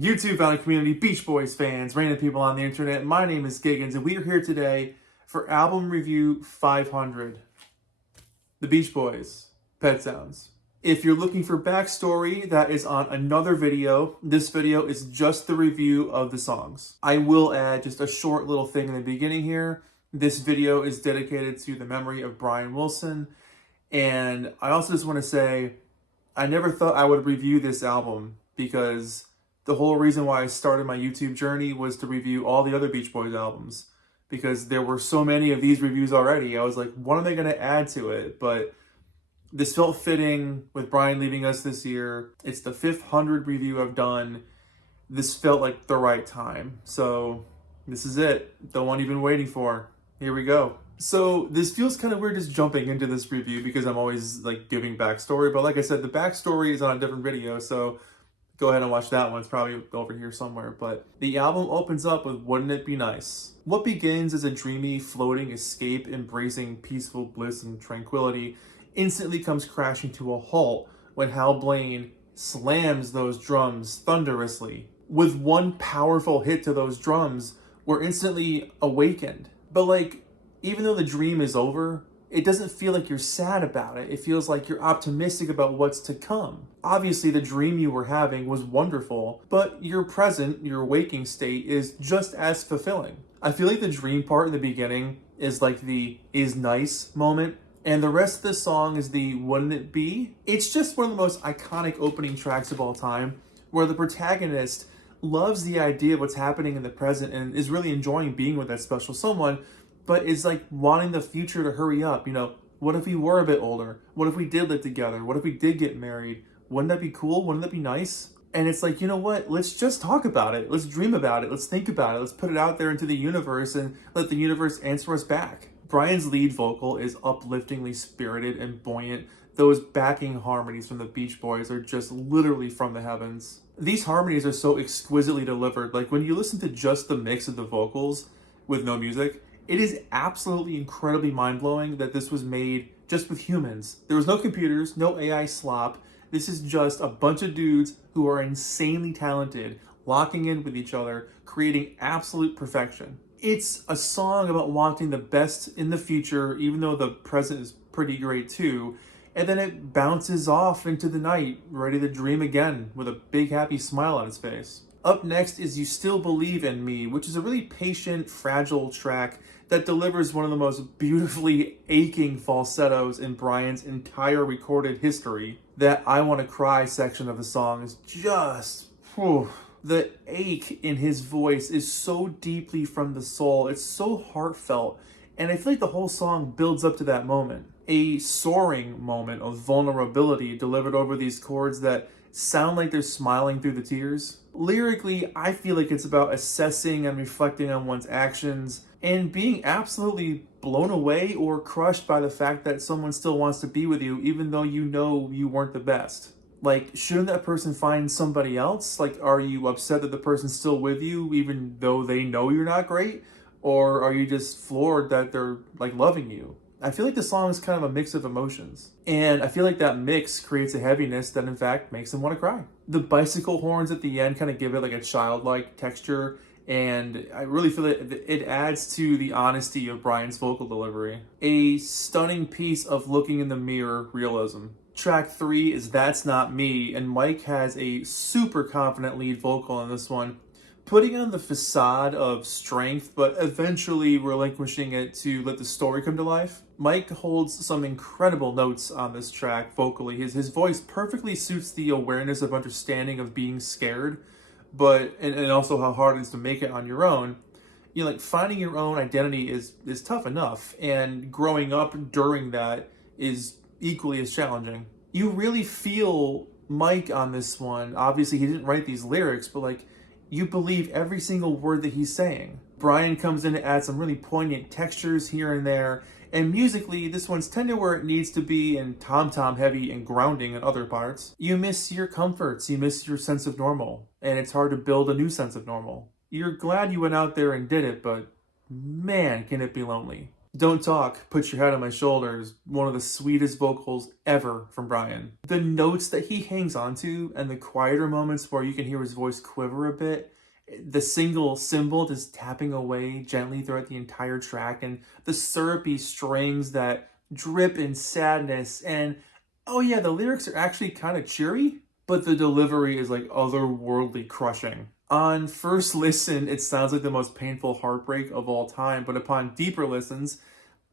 YouTube founding community, Beach Boys fans, random people on the internet. My name is Giggens, and we are here today for album review 500. The Beach Boys, Pet Sounds. If you're looking for backstory, that is on another video. This video is just the review of the songs. I will add just a short little thing in the beginning here. This video is dedicated to the memory of Brian Wilson. And I also just want to say, I never thought I would review this album because the whole reason why I started my YouTube journey was to review all the other Beach Boys albums, because there were so many of these reviews already. I was like, what am I going to add to it? But this felt fitting with Brian leaving us this year. It's the 500 review I've done. This felt like the right time. So this is it. The one you've been waiting for. Here we go. So this feels kind of weird just jumping into this review because I'm always like giving backstory. But like I said, the backstory is on a different video. So go ahead and watch that one. It's probably over here somewhere. But the album opens up with Wouldn't It Be Nice? What begins as a dreamy, floating escape, embracing peaceful bliss and tranquility, instantly comes crashing to a halt when Hal Blaine slams those drums thunderously. With one powerful hit to those drums, we're instantly awakened. But like, even though the dream is over, it doesn't feel like you're sad about it. It feels like you're optimistic about what's to come. Obviously, the dream you were having was wonderful, but your present, your waking state is just as fulfilling. I feel like the dream part in the beginning is like the is nice moment, and the rest of the song is the wouldn't it be? It's just one of the most iconic opening tracks of all time, where the protagonist loves the idea of what's happening in the present and is really enjoying being with that special someone, but is like wanting the future to hurry up. You know, what if we were a bit older? What if we did live together? What if we did get married? Wouldn't that be cool? Wouldn't that be nice? And it's like, you know what? Let's just talk about it. Let's dream about it. Let's think about it. Let's put it out there into the universe and let the universe answer us back. Brian's lead vocal is upliftingly spirited and buoyant. Those backing harmonies from the Beach Boys are just literally from the heavens. These harmonies are so exquisitely delivered. Like when you listen to just the mix of the vocals with no music, it is absolutely incredibly mind-blowing that this was made just with humans. There was no computers, no AI slop. This is just a bunch of dudes who are insanely talented, locking in with each other, creating absolute perfection. It's a song about wanting the best in the future, even though the present is pretty great too. And then it bounces off into the night, ready to dream again with a big happy smile on its face. Up next is You Still Believe in Me, which is a really patient, fragile track that delivers one of the most beautifully aching falsettos in Brian's entire recorded history. That I Want to Cry section of the song is just, whew. The ache in his voice is so deeply from the soul. It's so heartfelt. And I feel like the whole song builds up to that moment. A soaring moment of vulnerability delivered over these chords that sound like they're smiling through the tears. Lyrically, I feel like it's about assessing and reflecting on one's actions and being absolutely blown away or crushed by the fact that someone still wants to be with you even though you know you weren't the best. Like, shouldn't that person find somebody else? Like, are you upset that the person's still with you even though they know you're not great? Or are you just floored that they're like loving you? I feel like the song is kind of a mix of emotions. And I feel like that mix creates a heaviness that in fact makes them want to cry. The bicycle horns at the end kind of give it like a childlike texture. And I really feel that it adds to the honesty of Brian's vocal delivery. A stunning piece of looking in the mirror realism. Track 3 is That's Not Me, and Mike has a super confident lead vocal on this one, putting on the facade of strength, but eventually relinquishing it to let the story come to life. Mike holds some incredible notes on this track vocally. His voice perfectly suits the awareness of understanding of being scared, but and also how hard it is to make it on your own. You know, like finding your own identity is tough enough, and growing up during that is equally as challenging. You really feel Mike on this one. Obviously, he didn't write these lyrics, but like, you believe every single word that he's saying. Brian comes in to add some really poignant textures here and there, and musically, this one's tender where it needs to be and tom-tom heavy and grounding in other parts. You miss your comforts, you miss your sense of normal, and it's hard to build a new sense of normal. You're glad you went out there and did it, but man, can it be lonely. Don't Talk, Put Your Head on My Shoulders, one of the sweetest vocals ever from Brian. The notes that he hangs on to and the quieter moments where you can hear his voice quiver a bit, the single cymbal just tapping away gently throughout the entire track, and the syrupy strings that drip in sadness. And oh yeah, the lyrics are actually kind of cheery, but the delivery is like otherworldly crushing. On first listen, it sounds like the most painful heartbreak of all time, but upon deeper listens,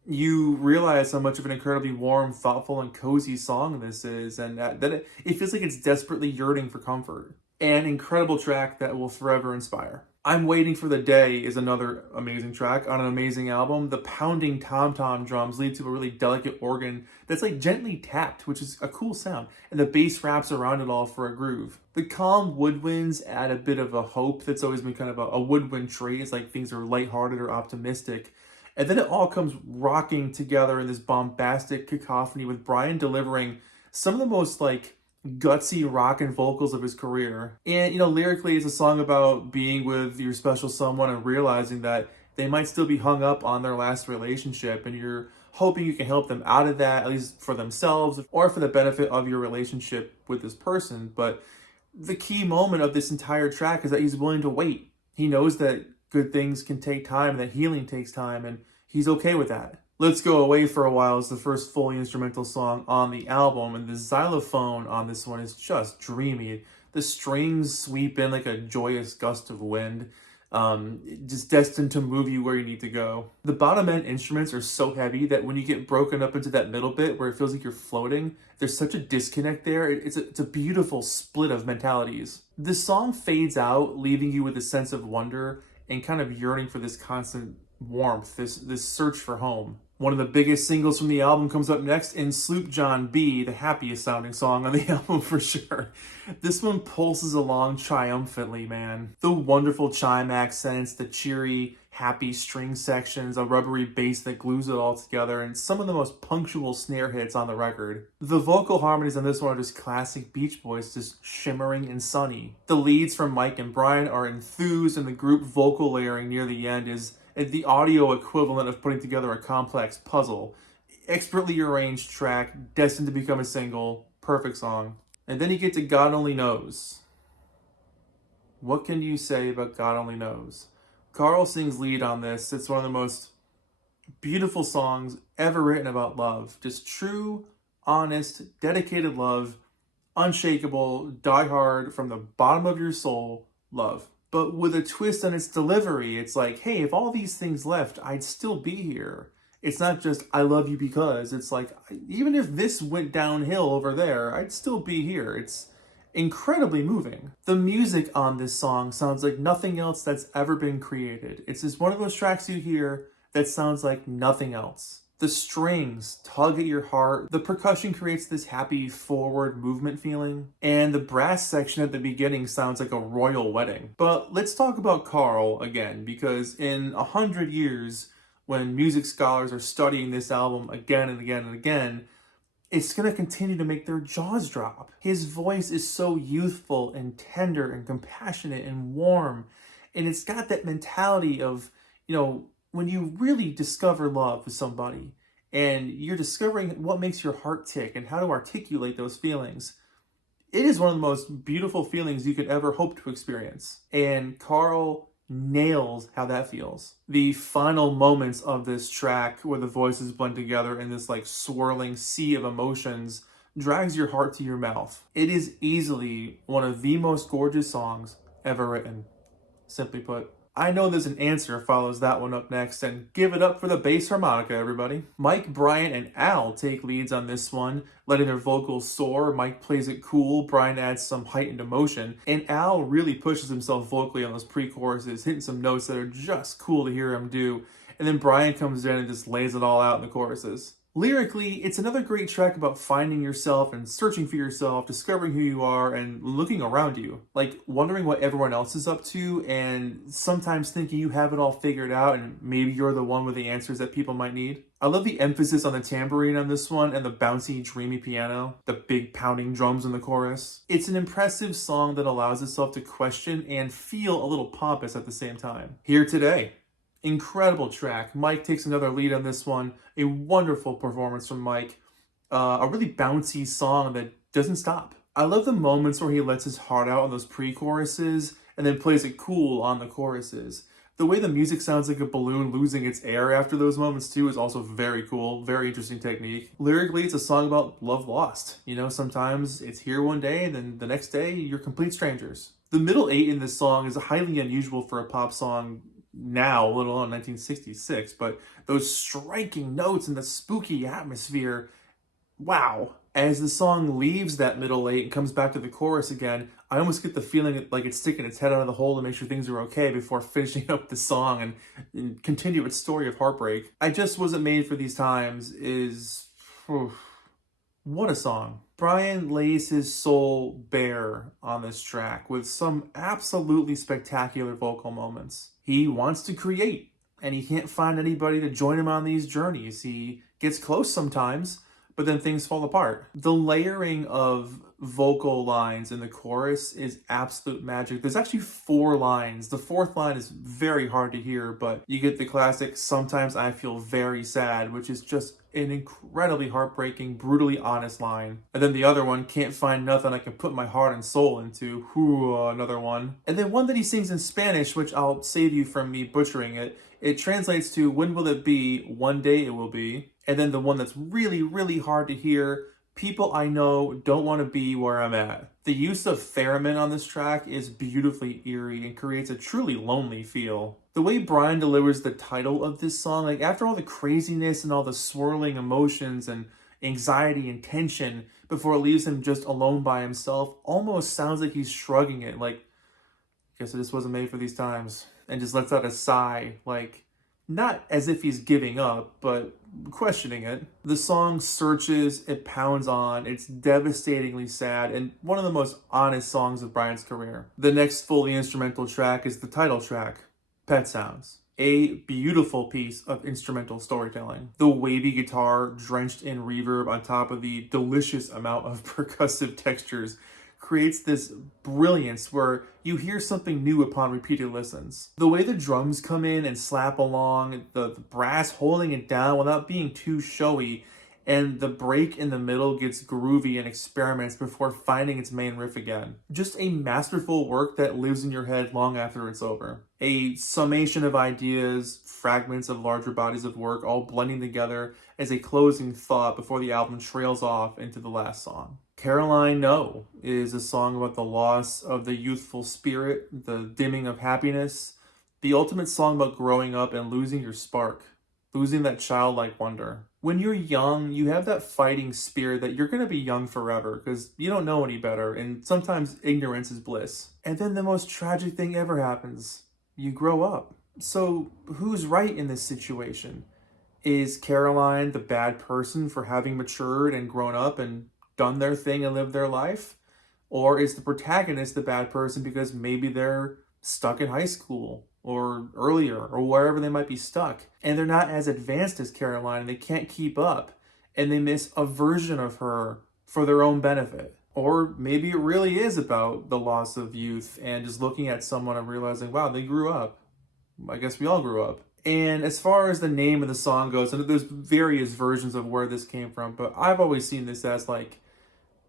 you realize how much of an incredibly warm, thoughtful, and cozy song this is, and that it feels like it's desperately yearning for comfort. An incredible track that will forever inspire. I'm Waiting for the Day is another amazing track on an amazing album. The pounding tom-tom drums lead to a really delicate organ that's like gently tapped, which is a cool sound, and the bass wraps around it all for a groove. The calm woodwinds add a bit of a hope that's always been kind of a woodwind trait. It's like things are lighthearted or optimistic. And then it all comes rocking together in this bombastic cacophony with Brian delivering some of the most like gutsy rockin' vocals of his career. And lyrically it's a song about being with your special someone and realizing that they might still be hung up on their last relationship, and you're hoping you can help them out of that, at least for themselves or for the benefit of your relationship with this person. But the key moment of this entire track is that he's willing to wait. He knows that good things can take time, that healing takes time, and he's okay with that. Let's Go Away for a While is the first fully instrumental song on the album, and the xylophone on this one is just dreamy. The strings sweep in like a joyous gust of wind, just destined to move you where you need to go. The bottom end instruments are so heavy that when you get broken up into that middle bit where it feels like you're floating, there's such a disconnect there. It's a beautiful split of mentalities. The song fades out, leaving you with a sense of wonder and kind of yearning for this constant warmth, this search for home. One of the biggest singles from the album comes up next in Sloop John B, the happiest sounding song on the album for sure. This one pulses along triumphantly, man. The wonderful chime accents, the cheery, happy string sections, a rubbery bass that glues it all together, and some of the most punctual snare hits on the record. The vocal harmonies on this one are just classic Beach Boys, just shimmering and sunny. The leads from Mike and Brian are enthused, and the group vocal layering near the end is the audio equivalent of putting together a complex puzzle. Expertly arranged track, destined to become a single, perfect song. And then you get to God Only Knows. What can you say about God Only Knows? Carl sings lead on this. It's one of the most beautiful songs ever written about love. Just true, honest, dedicated love, unshakable, diehard, from the bottom of your soul, love. But with a twist on its delivery, it's like, hey, if all these things left, I'd still be here. It's not just, I love you because. It's like, even if this went downhill over there, I'd still be here. It's incredibly moving. The music on this song sounds like nothing else that's ever been created. It's just one of those tracks you hear that sounds like nothing else. The strings tug at your heart. The percussion creates this happy forward movement feeling. And the brass section at the beginning sounds like a royal wedding. But let's talk about Carl again, because in 100 years, when music scholars are studying this album again and again and again, it's going to continue to make their jaws drop. His voice is so youthful and tender and compassionate and warm. And it's got that mentality of, when you really discover love with somebody and you're discovering what makes your heart tick and how to articulate those feelings, it is one of the most beautiful feelings you could ever hope to experience. And Carl nails how that feels. The final moments of this track where the voices blend together in this like swirling sea of emotions drags your heart to your mouth. It is easily one of the most gorgeous songs ever written. Simply put. I Know There's an Answer follows that one up next, and give it up for the bass harmonica, everybody. Mike, Brian, and Al take leads on this one, letting their vocals soar. Mike plays it cool, Brian adds some heightened emotion, and Al really pushes himself vocally on those pre-choruses, hitting some notes that are just cool to hear him do, and then Brian comes in and just lays it all out in the choruses. Lyrically, it's another great track about finding yourself and searching for yourself, discovering who you are, and looking around you. Like, wondering what everyone else is up to, and sometimes thinking you have it all figured out, and maybe you're the one with the answers that people might need. I love the emphasis on the tambourine on this one, and the bouncy, dreamy piano, the big pounding drums in the chorus. It's an impressive song that allows itself to question and feel a little pompous at the same time. Here today, Incredible track. Mike takes another lead on this one. A wonderful performance from Mike. A really bouncy song that doesn't stop. I love the moments where he lets his heart out on those pre-choruses and then plays it cool on the choruses. The way the music sounds like a balloon losing its air after those moments too is also very cool, very interesting technique. Lyrically, it's a song about love lost. You know, sometimes it's here one day and then the next day you're complete strangers. The middle eight in this song is highly unusual for a pop song now, let alone 1966, but those striking notes and the spooky atmosphere, wow. As the song leaves that middle eight and comes back to the chorus again, I almost get the feeling like it's sticking its head out of the hole to make sure things are okay before finishing up the song and continue its story of heartbreak. I Just Wasn't Made for These Times is... what a song. Brian lays his soul bare on this track with some absolutely spectacular vocal moments. He wants to create, and he can't find anybody to join him on these journeys. He gets close sometimes, but then things fall apart. The layering of vocal lines in the chorus is absolute magic. There's actually 4 lines. The 4th line is very hard to hear, but you get the classic, "Sometimes I feel very sad," which is just an incredibly heartbreaking, brutally honest line. And then the other one, "Can't find nothing I can put my heart and soul into." Whew, another one. And then one that he sings in Spanish, which I'll save you from me butchering it. It translates to, "When will it be? One day it will be." And then the one that's really, really hard to hear, "People I know don't want to be where I'm at." The use of theremin on this track is beautifully eerie and creates a truly lonely feel. The way Brian delivers the title of this song, like after all the craziness and all the swirling emotions and anxiety and tension before it leaves him just alone by himself, almost sounds like he's shrugging it, like, "Guess I just wasn't made for these times," and just lets out a sigh, like, not as if he's giving up, but questioning it. The song searches, it pounds on, it's devastatingly sad, and one of the most honest songs of Brian's career. The next fully instrumental track is the title track, Pet Sounds. A beautiful piece of instrumental storytelling. The wavy guitar drenched in reverb on top of the delicious amount of percussive textures creates this brilliance where you hear something new upon repeated listens. The way the drums come in and slap along, the brass holding it down without being too showy, and the break in the middle gets groovy and experiments before finding its main riff again. Just a masterful work that lives in your head long after it's over. A summation of ideas, fragments of larger bodies of work, all blending together as a closing thought before the album trails off into the last song. Caroline No is a song about the loss of the youthful spirit, the dimming of happiness, the ultimate song about growing up and losing your spark, losing that childlike wonder. When you're young, you have that fighting spirit that you're going to be young forever because you don't know any better, and sometimes ignorance is bliss. And then the most tragic thing ever happens. You grow up. So who's right in this situation? Is Caroline the bad person for having matured and grown up and done their thing and lived their life? Or is the protagonist the bad person because maybe they're stuck in high school or earlier or wherever they might be stuck and they're not as advanced as Caroline and they can't keep up and they miss a version of her for their own benefit? Or maybe it really is about the loss of youth and just looking at someone and realizing, wow, they grew up. I guess we all grew up. And as far as the name of the song goes, and there's various versions of where this came from, but I've always seen this as like,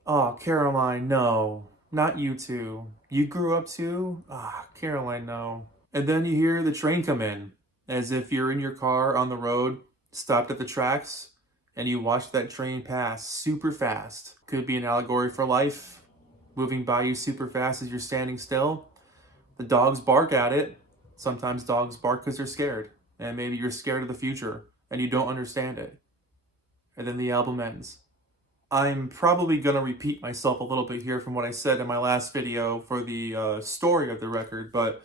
"Oh, Caroline, no, not you two. You grew up too? Ah, Caroline, no." And then you hear the train come in, as if you're in your car on the road, stopped at the tracks, and you watch that train pass super fast. Could be an allegory for life, moving by you super fast as you're standing still. The dogs bark at it. Sometimes dogs bark because they're scared, and maybe you're scared of the future, and you don't understand it. And then the album ends. I'm probably going to repeat myself a little bit here from what I said in my last video for the story of the record, but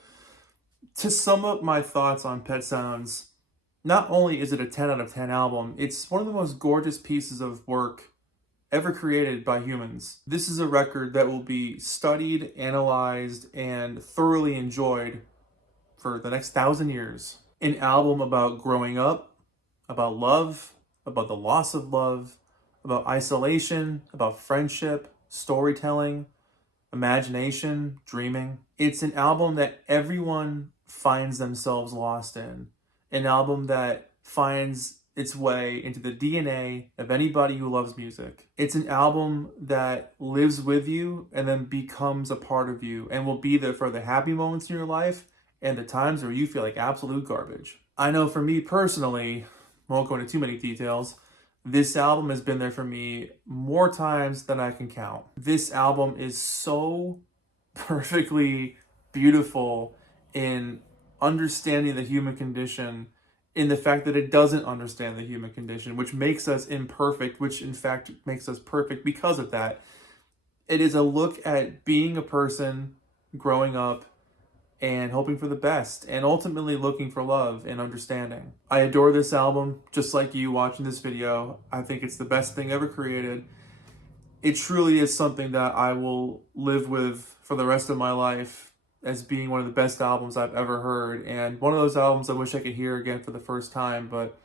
to sum up my thoughts on Pet Sounds, not only is it a 10 out of 10 album, it's one of the most gorgeous pieces of work ever created by humans. This is a record that will be studied, analyzed, and thoroughly enjoyed for the next 1,000 years. An album about growing up, about love, about the loss of love, about isolation, about friendship, storytelling, imagination, dreaming. It's an album that everyone finds themselves lost in. an album that finds its way into the DNA of anybody who loves music. It's an album that lives with you and then becomes a part of you and will be there for the happy moments in your life and the times where you feel like absolute garbage. I know for me personally, won't go into too many details, this album has been there for me more times than I can count. This album is so perfectly beautiful in understanding the human condition, in the fact that it doesn't understand the human condition, which makes us imperfect, which in fact makes us perfect because of that. It is a look at being a person, growing up, and hoping for the best, and ultimately looking for love and understanding. I adore this album, just like you watching this video. I think it's the best thing ever created. It truly is something that I will live with for the rest of my life as being one of the best albums I've ever heard, and one of those albums I wish I could hear again for the first time, but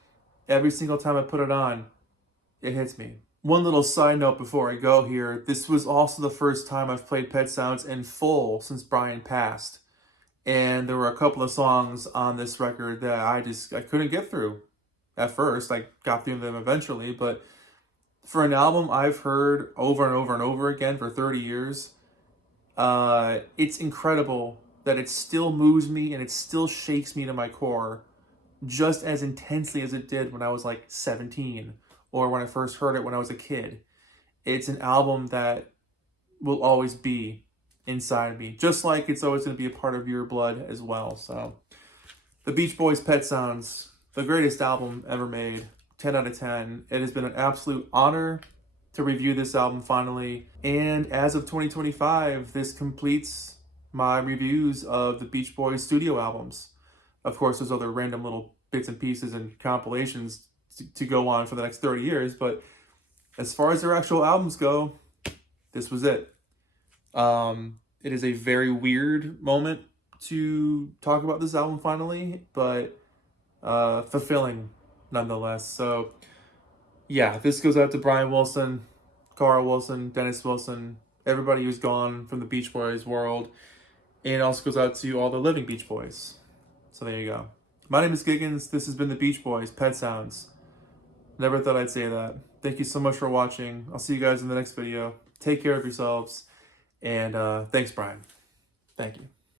every single time I put it on, it hits me. One little side note before I go here, this was also the first time I've played Pet Sounds in full since Brian passed. And there were a couple of songs on this record that I couldn't get through at first. I got through them eventually, but for an album I've heard over and over and over again for 30 years, it's incredible that it still moves me and it still shakes me to my core just as intensely as it did when I was like 17 or when I first heard it when I was a kid. It's an album that will always be inside me, just like it's always going to be a part of your blood as well. So the Beach Boys' Pet Sounds, the greatest album ever made, 10 out of 10. It has been an absolute honor to review this album finally, and as of 2025 this completes my reviews of the Beach Boys studio albums. Of course there's other random little bits and pieces and compilations to go on for the next 30 years, but as far as their actual albums go, this was it. It is a very weird moment to talk about this album finally, but fulfilling nonetheless. So yeah, this goes out to Brian Wilson, Carl Wilson, Dennis Wilson, everybody who's gone from the Beach Boys world, and it also goes out to all the living Beach Boys. So there you go. My name is Giggens. This has been the Beach Boys, Pet Sounds. Never thought I'd say that. Thank you so much for watching. I'll see you guys in the next video. Take care of yourselves. And thanks, Brian. Thank you.